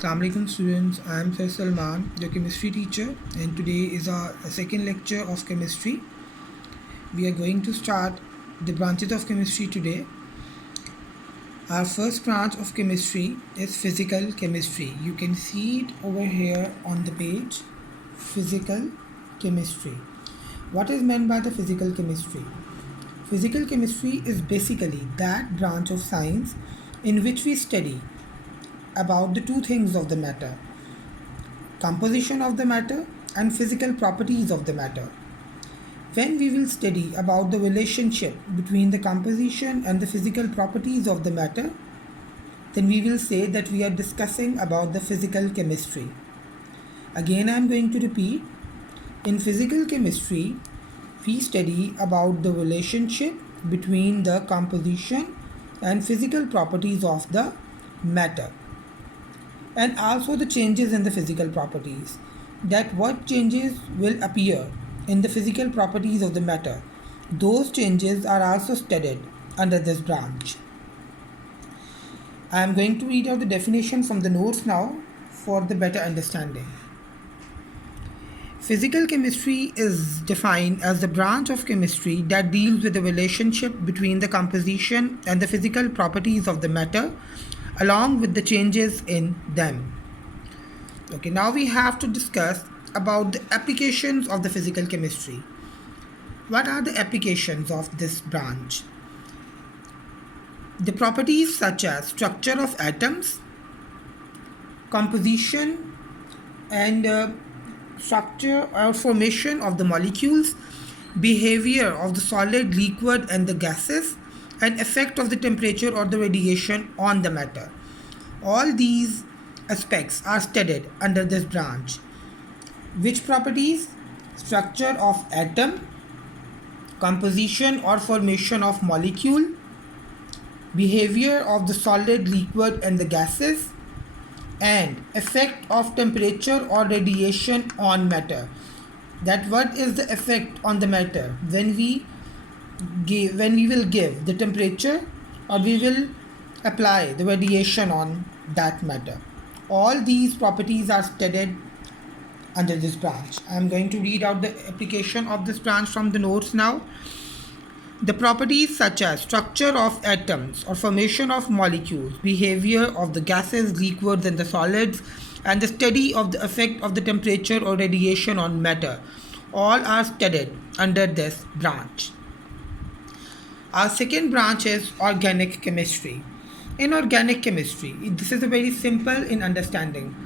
Assalamu alaikum students, I am Sir Salman, your chemistry teacher, and today is our second lecture of chemistry. We are going to start the branches of chemistry today. Our first branch of chemistry is physical chemistry. You can see it over here on the page, physical chemistry. What is meant by the physical chemistry? Physical chemistry is basically that branch of science in which we study about the two things of the matter: composition of the matter and physical properties of the matter. When we will study about the relationship between the composition and the physical properties of the matter, then we will say that we are discussing about the physical chemistry. Again, I am going to repeat. In physical chemistry, we study about the relationship between the composition and physical properties of the matter, and also the changes in the physical properties, that what changes will appear in the physical properties of the matter. Those changes are also studied under this branch. I am going to read out the definition from the notes now for the better understanding. Physical chemistry is defined as the branch of chemistry that deals with the relationship between the composition and the physical properties of the matter, along with the changes in them. Okay, now we have to discuss about the applications of the physical chemistry. What are the applications of this branch? The properties such as structure of atoms, composition and structure or formation of the molecules, behavior of the solid, liquid and the gases, and effect of the temperature or the radiation on the matter. All these aspects are studied under this branch. Which properties? Structure of atom, composition or formation of molecule, behavior of the solid, liquid and the gases, and effect of temperature or radiation on matter. That what is the effect on the matter when we will give the temperature or we will apply the radiation on that matter. All these properties are studied under this branch. I am going to read out the application of this branch from the notes now. The properties such as structure of atoms or formation of molecules, behavior of the gases, liquids and the solids, and the study of the effect of the temperature or radiation on matter, all are studied under this branch. Our second branch is organic chemistry. In organic chemistry, this is a very simple in understanding.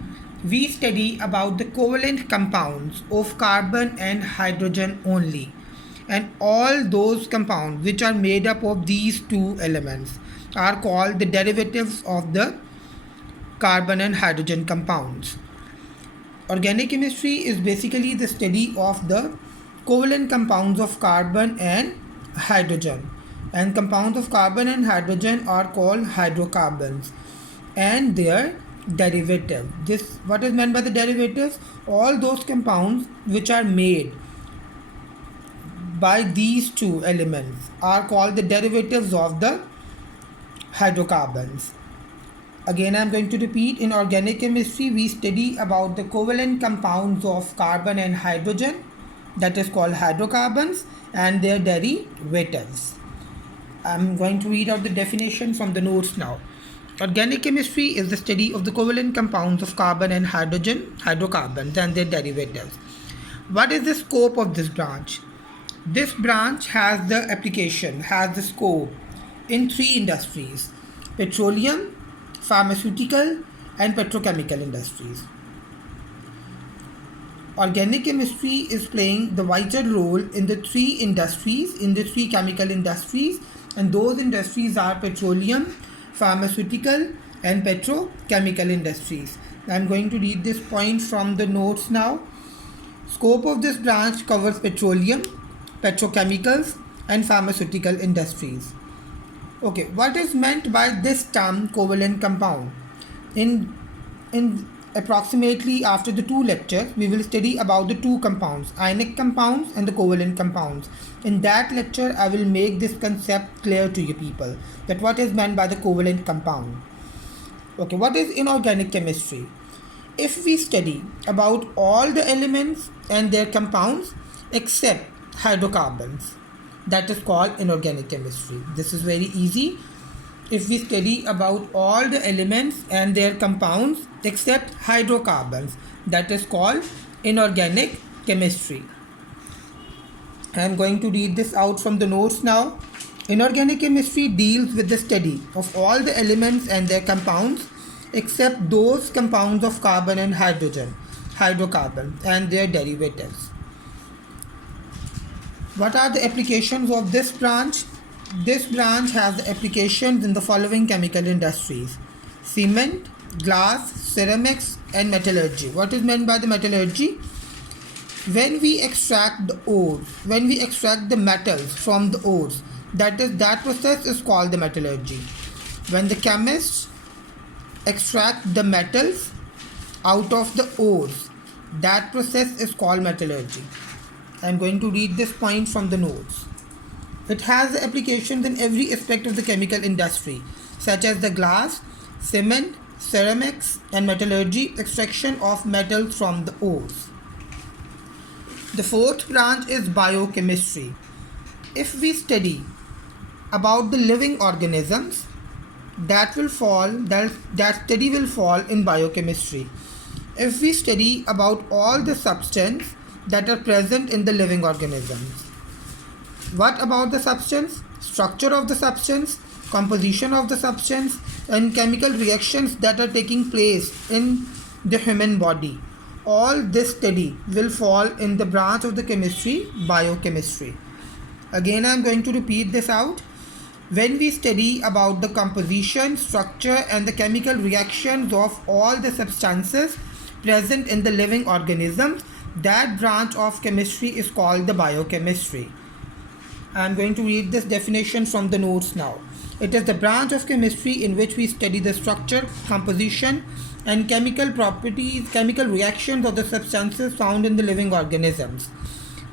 We study about the covalent compounds of carbon and hydrogen only, and all those compounds which are made up of these two elements are called the derivatives of the carbon and hydrogen compounds. Organic chemistry is basically the study of the covalent compounds of carbon and hydrogen, and compounds of carbon and hydrogen are called hydrocarbons and their derivative. This, what is meant by the derivatives? All those compounds which are made by these two elements are called the derivatives of the hydrocarbons. Again, I am going to repeat. In organic chemistry, we study about the covalent compounds of carbon and hydrogen, that is called hydrocarbons, and their derivatives. I am going to read out the definition from the notes now. Organic chemistry is the study of the covalent compounds of carbon and hydrogen, hydrocarbons, and their derivatives. What is the scope of this branch? This branch has the application, has the scope in three industries: petroleum, pharmaceutical and petrochemical industries. Organic chemistry is playing the vital role in the three industries, in the three chemical industries, and those industries are petroleum, pharmaceutical and petrochemical industries. I am going to read this point from the notes now. Scope of this branch covers petroleum, petrochemicals and pharmaceutical industries. Okay, what is meant by this term covalent compound? In approximately after the two lectures, we will study about the two compounds, ionic compounds and the covalent compounds. In that lecture, I will make this concept clear to you people, that what is meant by the covalent compound. Okay, what is inorganic chemistry? If we study about all the elements and their compounds except hydrocarbons, that is called inorganic chemistry. This is very easy. If we study about all the elements and their compounds except hydrocarbons, that is called inorganic chemistry. I am going to read this out from the notes now. Inorganic chemistry deals with the study of all the elements and their compounds except those compounds of carbon and hydrogen, hydrocarbon, and their derivatives. What are the applications of this branch? This branch has the applications in the following chemical industries: cement, glass, ceramics, and metallurgy. What is meant by the metallurgy? When we extract the ores, when we extract the metals from the ores, that process is called the metallurgy. When the chemists extract the metals out of the ores, that process is called metallurgy. I am going to read this point from the notes. It has applications in every aspect of the chemical industry, such as the glass, cement, ceramics, and metallurgy, extraction of metals from the ores. The fourth branch is biochemistry. If we study about the living organisms, that study will fall in biochemistry. If we study about all the substances that are present in the living organisms. What about the substance? Structure of the substance, composition of the substance, and chemical reactions that are taking place in the human body. All this study will fall in the branch of the chemistry, biochemistry. Again, I am going to repeat this out. When we study about the composition, structure, and the chemical reactions of all the substances present in the living organisms, that branch of chemistry is called the biochemistry. I am going to read this definition from the notes now. It is the branch of chemistry in which we study the structure, composition, and chemical properties, chemical reactions of the substances found in the living organisms.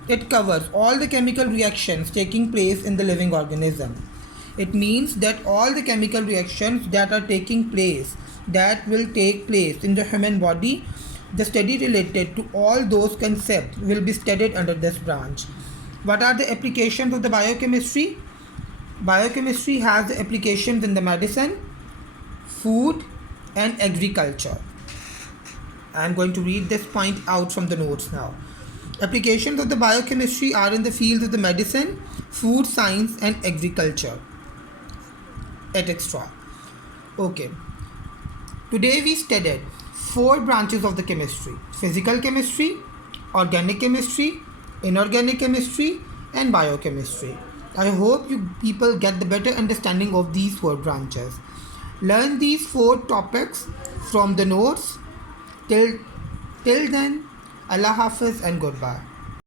It covers all the chemical reactions taking place in the living organism. It means that all the chemical reactions that are taking place, that will take place in the human body, the study related to all those concepts will be studied under this branch. What are the applications of the biochemistry? Biochemistry has the applications in the medicine, food, and agriculture. I am going to read this point out from the notes now. Applications of the biochemistry are in the fields of the medicine, food science, and agriculture, etc. Okay. Today we studied 4 branches of the chemistry: physical chemistry, organic chemistry, inorganic chemistry, and biochemistry. I hope you people get the better understanding of these 4 branches. Learn these 4 topics from the notes. Till then, Allah Hafiz and goodbye.